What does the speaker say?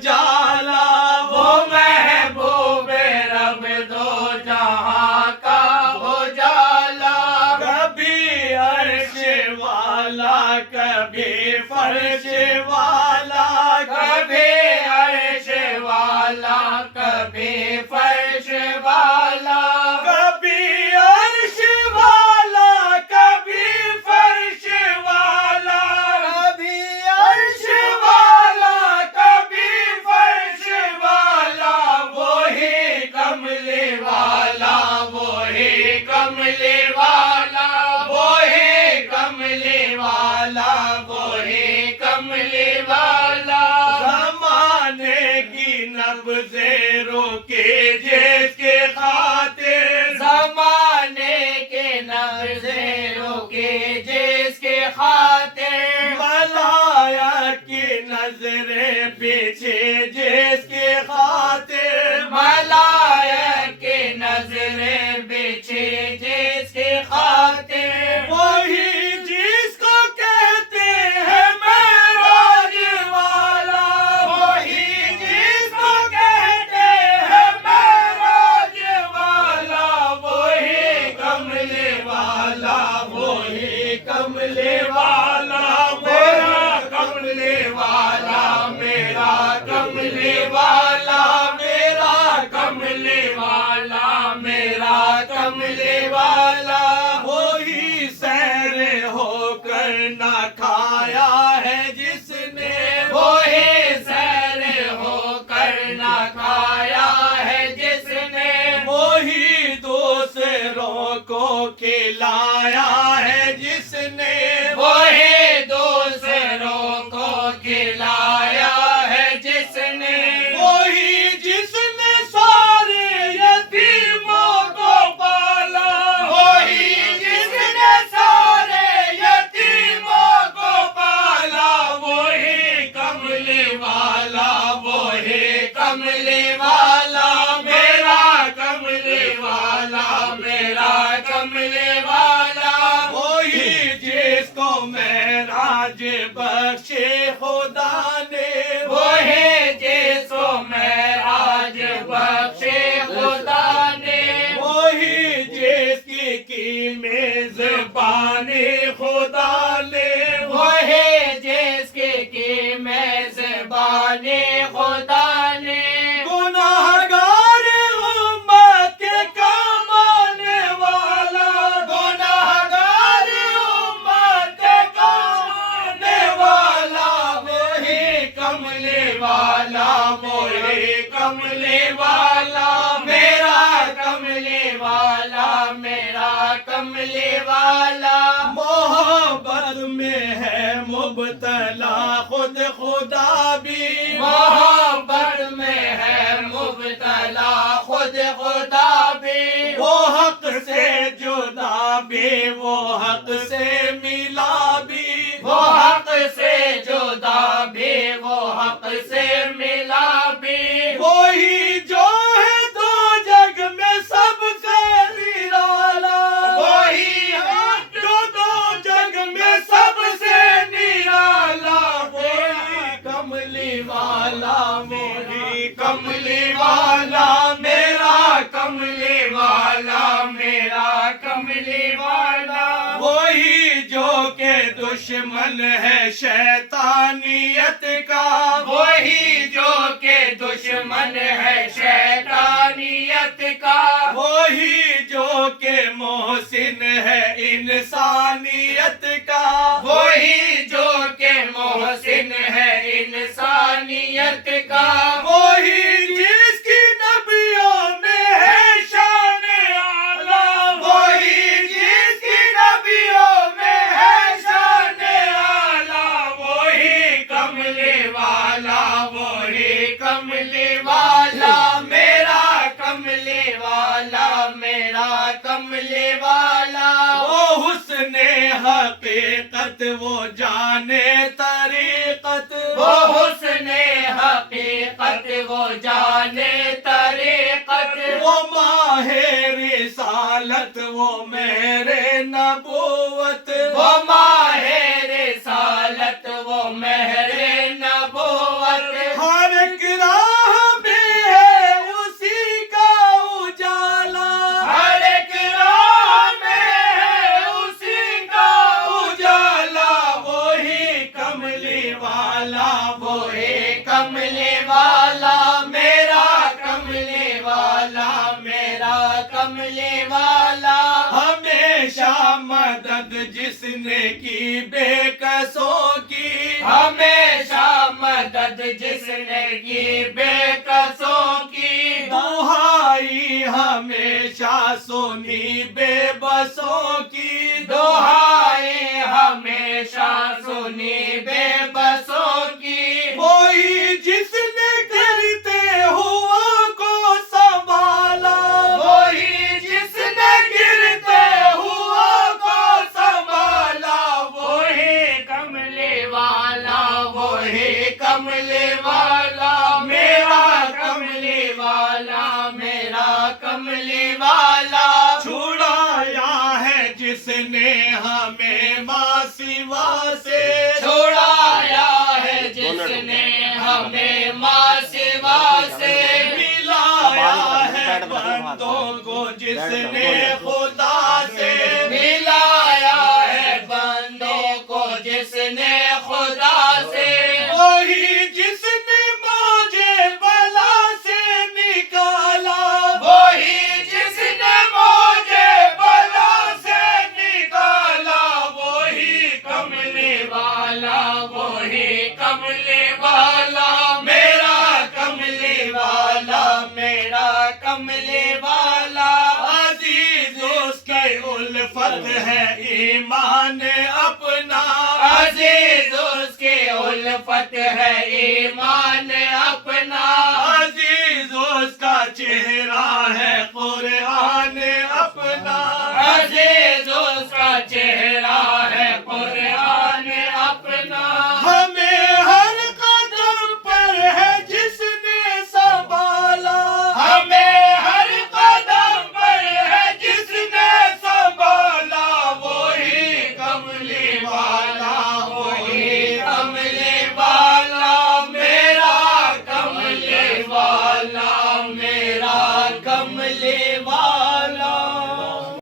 اجالا، وہ محبوب رب دو جہاں کا اجالا، کبھی عرش والا کبھی فرش والا، کبھی عرش والا کبھی فرش والا، کبھی عرش والا کبھی فرش والا، کبھی عرش والا کبھی فرش والا، وہی کملی والا، وہی کملی والا، وہی کملی والا، وہی کملی والا، زمانے کی نبضیں روکے جس کے خاطر، زمانے کے نبضیں روکے جس کے خاطر، ملائک کی نظریں پیچھے جس کے خاطر، ملائک کی نظریں پیچھے جس کے خاطر، وہی جس کو کہتے ہیں معراج والا، وہی جس کو کہتے ہیں معراج والا، وہی کملی والا، وہی کملی والا، میرا کملی والا، میرا کملی والا، میرا کملی والا، میرا کملی والا، وہی سیر ہو کر نہ کھایا ہے جس نے، وہی سیر ہو کر نہ کھایا ہے جس نے، وہی دوسروں کو کھلایا ہے جس نے، وہی دوسروں کو کھلایا ہے جس نے، وہی جس نے سارے یتیموں کو پالا، وہی جس نے سارے یتیموں کو پالا، وہی کملی والا، وہی کملی والا، میرا کملی والا، میرا کملی والا، وہی جس کو معراج بخشے خدا نے، وہی جس کو معراج بخشے خدا نے، وہی جس کی میزبانی خدا نے، وہی جس کی میزبانی خدا نے، گناہگار امت کے کام آنے والا، گناہگار امت کے کام آنے والا، وہی کملی والا، وہی کملی والا، میرا کملی والا، میرا کملی والا، محبت میں ہے مبتلا خود خدا بھی، محبت میں ہے مبتلا خود خدا بھی، وہ حق سے جدا بھی، وہ حق سے ملا بھی، وہ حق سے جدا بھی، وہ حق سے ملا بھی، وہی جو ہے دو جگ میں سب سے نرالا، وہی ہے جو دو جگ میں سب سے نرالا، وہی کملی والا، وہی کملی والا، میرا کملی والا، میرا کملی والا، وہی جو کہ دشمن ہے شیطانیت کا، وہی جو کہ دشمن ہے شیطانیت کا، وہی جو کہ محسن ہے انسانیت کا، وہی جو کہ محسن ہے انسانیت کا، وہی جس کی نبیوں میں ہے شان اعلیٰ، وہی جس کی نبیوں میں ہے شان اعلیٰ، وہی کملی والا، وہی کملی والا، میرا کملی والا، میرا کملی والا، وہ حسن حقیقت، وہ جانے طریقت، وہ حسن حقیقت، وہ جانے طریقت، وہ ماہ رسالت، وہ مہر نبوت، وہ ماہ رسالت، وہ مہر نبوت، ہر ایک کملی والا میرا کملی والا میرا کملی والا ہمیشہ مدد جس نے کی بے کسوں کی ہمیشہ مدد جس نے کی بے کسوں کی دہائی ہمیشہ سنی بے بسوں کی دہائی ہمیشہ سنی بے بسوں کی وہی جس نے گرتے ہوا کو سنبھالا وہی جس نے گرتے ہوا کو سنبھالا وہی کملی والا وہی کملی والا میرا کملی والا میرا کملی والا چھڑایا ہے جس نے ہمیں ماں سوا سے چھڑایا ہے جس نے ہمیں ماں سوا سے ملایا ہے بندوں کو جس نے خدا سے ملایا ہے بندوں کو جس نے خدا سے وہی جس نے مجھے بلا سے نکالا وہی جس نے مجھے بلا سے نکالا وہی کملی والا وہی کملی والا میرا کملی والا میرا کملی والا عزیز اس کی الفت ہے ایمان اپنا عزیز اس کی الفت ہے ایمان اپنا عزیز اس کا چہرہ ہے قرآن اپنا عزیز اس کا چہرہ